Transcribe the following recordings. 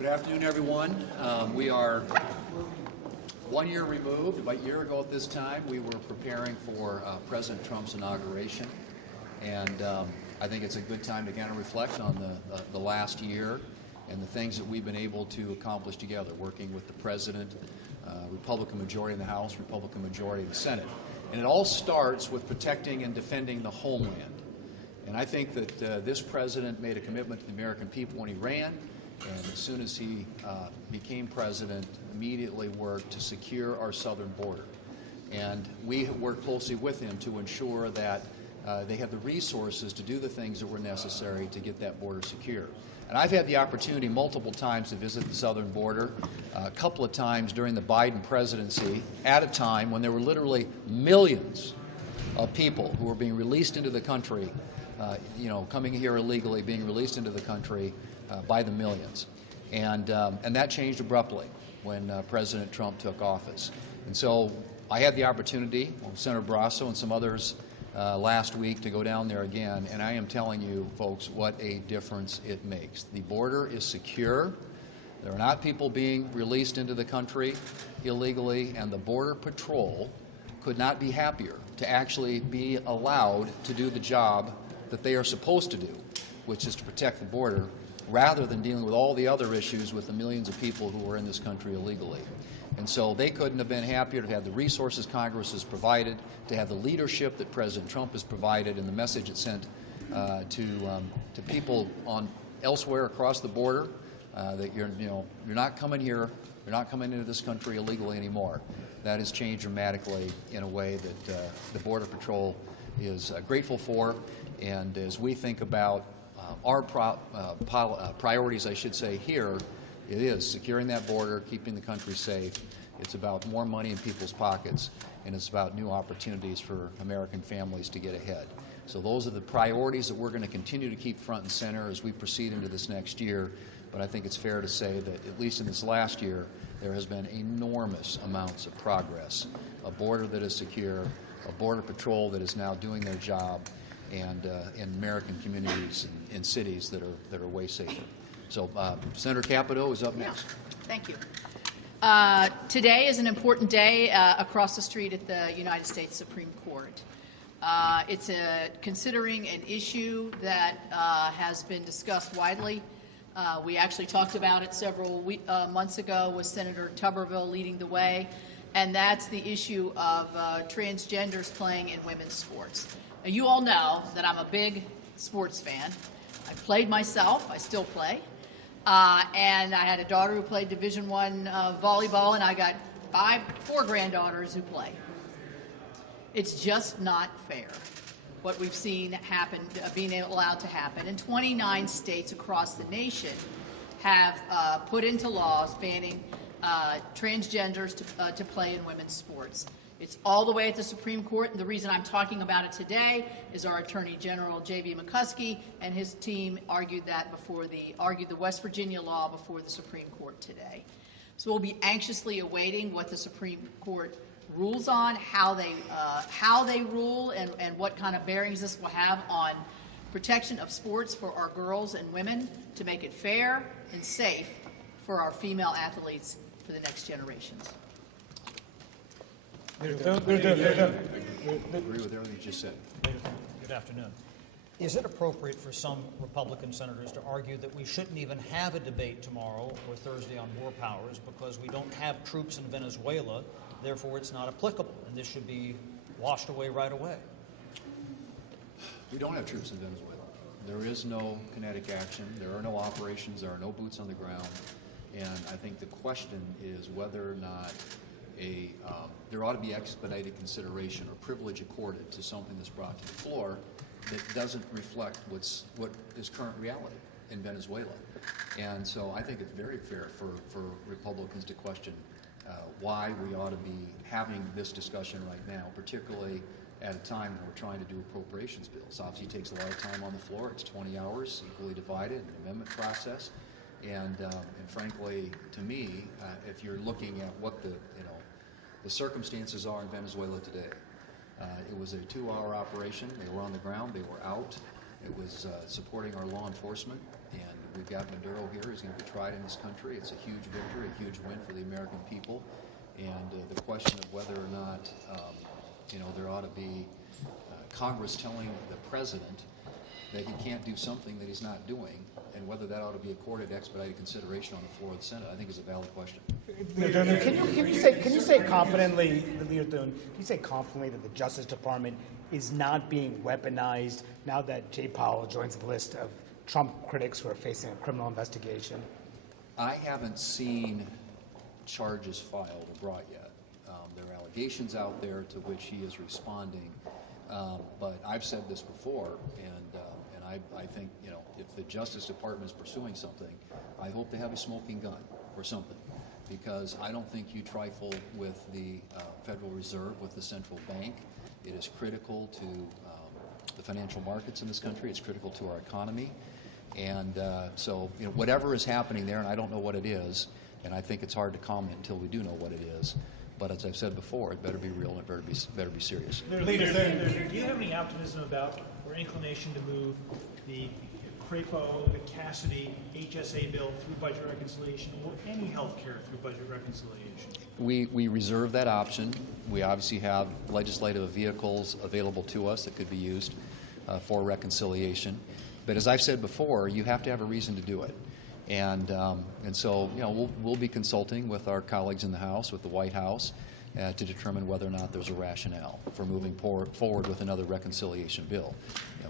Good afternoon, everyone. We are 1 year removed. About a year ago at this time, we were preparing for President Trump's inauguration, and I think it's a good time to kind of reflect on the last year and the things that we've been able to accomplish together, working with the President, Republican majority in the House, Republican majority in the Senate. And it all starts with protecting and defending the homeland. And I think that this President made a commitment to the American people when he ran, and as soon as he became president, immediately worked to secure our southern border. And we worked closely with him to ensure that they have the resources to do the things that were necessary to get that border secure. And I've had the opportunity multiple times to visit the southern border, a couple of times during the Biden presidency, at a time when there were literally millions of people who were being released into the country, coming here illegally, being released into the country by the millions. And that changed abruptly when President Trump took office. And so I had the opportunity, Senator Barrasso and some others last week, to go down there again, and I am telling you, folks, what a difference it makes. The border is secure. There are not people being released into the country illegally, and the Border Patrol could not be happier to actually be allowed to do the job that they are supposed to do, which is to protect the border, rather than dealing with all the other issues with the millions of people who are in this country illegally. And so they couldn't have been happier to have the resources Congress has provided, to have the leadership that President Trump has provided, and the message it sent to people elsewhere across the border that you're not coming here, you're not coming into this country illegally anymore. That has changed dramatically in a way that the Border Patrol is grateful for. And as we think about our priorities, I should say, here, it is securing that border, keeping the country safe. It's about more money in people's pockets, and it's about new opportunities for American families to get ahead. So those are the priorities that we're going to continue to keep front and center as we proceed into this next year. But I think it's fair to say that, at least in this last year, there has been enormous amounts of progress. A border that is secure, a Border Patrol that is now doing their job, and in American communities and cities that are way safer. So Senator Capito is up next. Thank you. Today is an important day across the street at the United States Supreme Court. It's considering an issue that has been discussed widely. We actually talked about it several months ago with Senator Tuberville leading the way, and that's the issue of transgenders playing in women's sports. Now, you all know that I'm a big sports fan. I played myself. I still play. And I had a daughter who played Division I volleyball, and I got four granddaughters who play. It's just not fair what we've seen happen, being allowed to happen. And 29 states across the nation have put into laws banning transgenders to play in women's sports. It's all the way at the Supreme Court, and the reason I'm talking about it today is our Attorney General J.B. McCuskey and his team argued the West Virginia law before the Supreme Court today. So we'll be anxiously awaiting what the Supreme Court rules on, how they rule, and what kind of bearings this will have on protection of sports for our girls and women to make it fair and safe for our female athletes for the next generations. I agree with everything you just said. Good afternoon. Is it appropriate for some Republican senators to argue that we shouldn't even have a debate tomorrow or Thursday on war powers because we don't have troops in Venezuela, therefore it's not applicable, and this should be washed away right away? We don't have troops in Venezuela. There is no kinetic action. There are no operations. There are no boots on the ground. And I think the question is whether or not there ought to be expedited consideration or privilege accorded to something that's brought to the floor that doesn't reflect what is current reality in Venezuela. And so I think it's very fair for Republicans to question why we ought to be having this discussion right now, particularly at a time when we're trying to do appropriations bills. Obviously, it takes a lot of time on the floor. It's 20 hours, equally divided, an amendment process. And frankly, to me, if you're looking at what the circumstances are in Venezuela today, it was a 2-hour operation. They were on the ground. They were out. It was supporting our law enforcement, and we've got Maduro here. He's going to be tried in this country. It's a huge victory, a huge win for the American people. And the question of whether or not, there ought to be Congress telling the president that he can't do something that he's not doing, and whether that ought to be accorded expedited consideration on the floor of the Senate, I think is a valid question. Can you say confidently, Leader Thune, can you say confidently that the Justice Department is not being weaponized now that Jay Powell joins the list of Trump critics who are facing a criminal investigation? I haven't seen charges filed or brought yet. There are allegations out there to which he is responding, but I've said this before, and I think, if the Justice Department is pursuing something, I hope they have a smoking gun or something, because I don't think you trifle with the Federal Reserve, with the central bank. It is critical to the financial markets in this country. It's critical to our economy. And so, whatever is happening there, and I don't know what it is, and I think it's hard to comment until we do know what it is. But as I've said before, it better be real and it better be serious. Leader, do you have any optimism about or inclination to move the Crapo, the Cassidy, HSA bill through budget reconciliation, or any health care through budget reconciliation? We reserve that option. We obviously have legislative vehicles available to us that could be used for reconciliation. But as I've said before, you have to have a reason to do it. And so, we'll be consulting with our colleagues in the House, with the White House, to determine whether or not there's a rationale for moving forward with another reconciliation bill.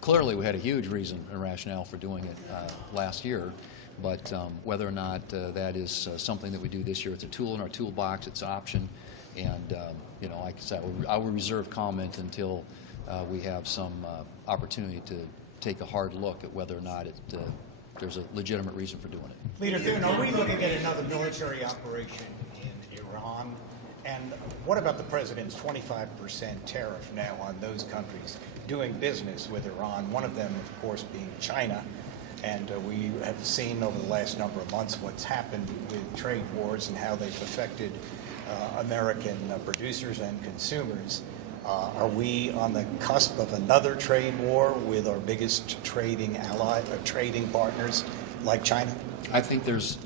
Clearly, we had a huge reason and rationale for doing it last year, but whether or not that is something that we do this year, it's a tool in our toolbox, it's an option, and like I said, I will reserve comment until we have some opportunity to take a hard look at whether or not there's a legitimate reason for doing it. Leader Thune, are we looking at another military operation in Iran? And what about the president's 25% tariff now on those countries doing business with Iran, one of them, of course, being China? And we have seen over the last number of months what's happened with trade wars and how they've affected American producers and consumers. Are we on the cusp of another trade war with our biggest trading ally, trading partners like China? I think there's,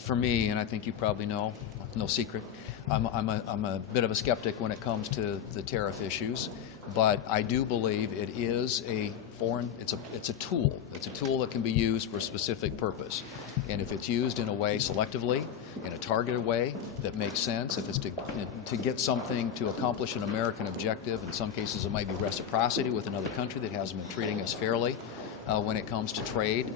for me, and I think you probably know, no secret, I'm a bit of a skeptic when it comes to the tariff issues, but I do believe it is a foreign, it's a tool. It's a tool that can be used for a specific purpose. And if it's used in a way selectively, in a targeted way that makes sense, if it's to get something to accomplish an American objective, in some cases it might be reciprocity with another country that hasn't been treating us fairly when it comes to trade.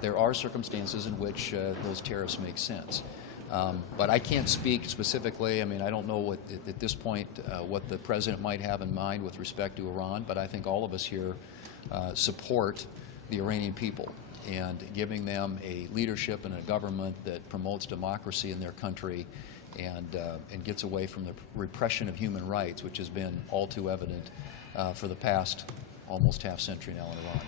There are circumstances in which those tariffs make sense. But I can't speak specifically. I mean, I don't know what, at this point what the president might have in mind with respect to Iran, but I think all of us here support the Iranian people and giving them a leadership and a government that promotes democracy in their country and gets away from the repression of human rights, which has been all too evident for the past almost half century now in Iran.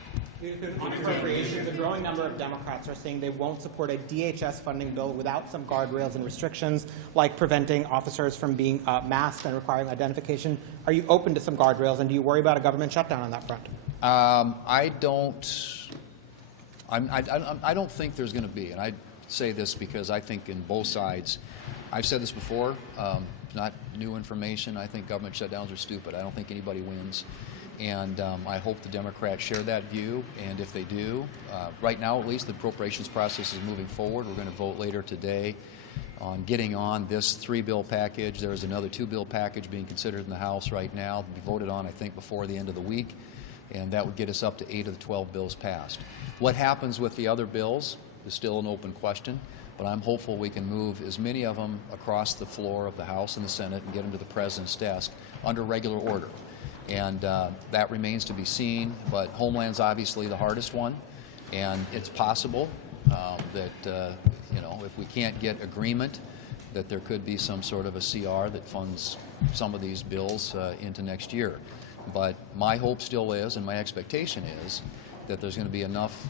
On appropriations, a growing number of Democrats are saying they won't support a DHS funding bill without some guardrails and restrictions, like preventing officers from being masked and requiring identification. Are you open to some guardrails, and do you worry about a government shutdown on that front? I don't think there's going to be, and I say this because I think in both sides, I've said this before, not new information. I think government shutdowns are stupid. I don't think anybody wins. And I hope the Democrats share that view, and if they do, right now at least the appropriations process is moving forward. We're going to vote later today on getting on this 3-bill package. There is another 2-bill package being considered in the House right now to be voted on, I think, before the end of the week, and that would get us up to 8 of the 12 bills passed. What happens with the other bills is still an open question, but I'm hopeful we can move as many of them across the floor of the House and the Senate and get them to the President's desk under regular order. And that remains to be seen, but Homeland's obviously the hardest one, and it's possible that if we can't get agreement, that there could be some sort of a CR that funds some of these bills into next year. But my hope still is, and my expectation is, that there's going to be enough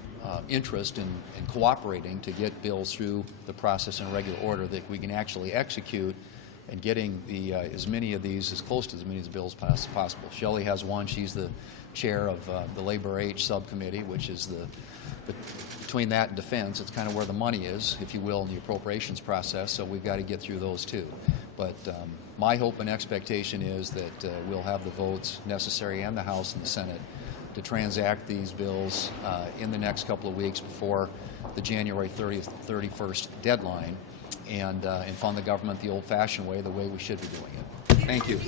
interest in cooperating to get bills through the process in regular order that we can actually execute and getting as many of these, as close to as many of the bills as possible. Shelley has one. She's the chair of the Labor H subcommittee, which is between that and defense, it's kind of where the money is, if you will, in the appropriations process, so we've got to get through those too. But my hope and expectation is that we'll have the votes necessary, and the House and the Senate, to transact these bills in the next couple of weeks before the January 30th, 31st deadline, and fund the government the old-fashioned way, the way we should be doing it. Thank you.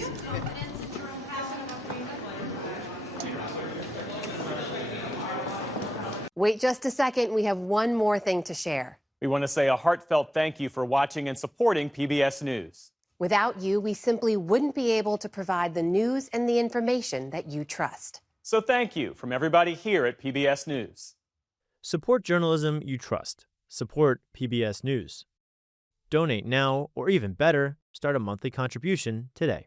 Wait just a second. We have one more thing to share. We want to say a heartfelt thank you for watching and supporting PBS News. Without you, we simply wouldn't be able to provide the news and the information that you trust. So thank you from everybody here at PBS News. Support journalism you trust. Support PBS News. Donate now, or even better, start a monthly contribution today.